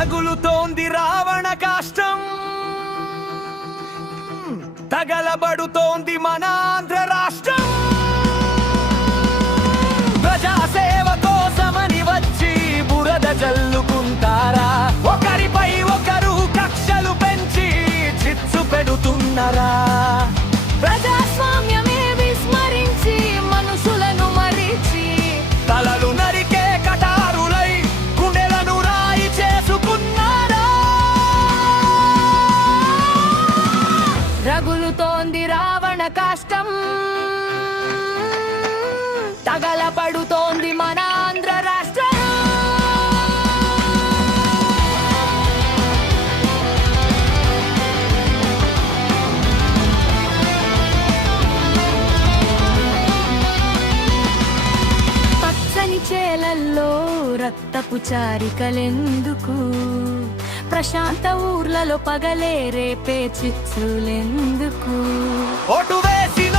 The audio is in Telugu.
రగులుతోంది రావణ కాష్టం, తగలబడుతోంది మన ఆంధ్ర రాష్ట్రం. ప్రజాసేవ కోసమని వచ్చి బురద జల్లుకుంటారా? ఒకరిపై ఒకరు కక్షలు పెంచి చిచ్చు పెడుతున్నారా? ప్రజాస్వామ్యమే విస్మరించి మనుషులను మరిచి తలలు నరికే కటారులై గుండెలను రాయి చేసుకున్నారా? రగులుతోంది రావణ కాష్టం, తగలబడుతోంది మన ఆంధ్ర రాష్ట్రం. పచ్చని చేలల్లో రక్తపు చారికలెందుకు? ప్రశాంత ఊర్లలో పగలే రేపే చిచ్చులెందుకు? ఓటు వేసిన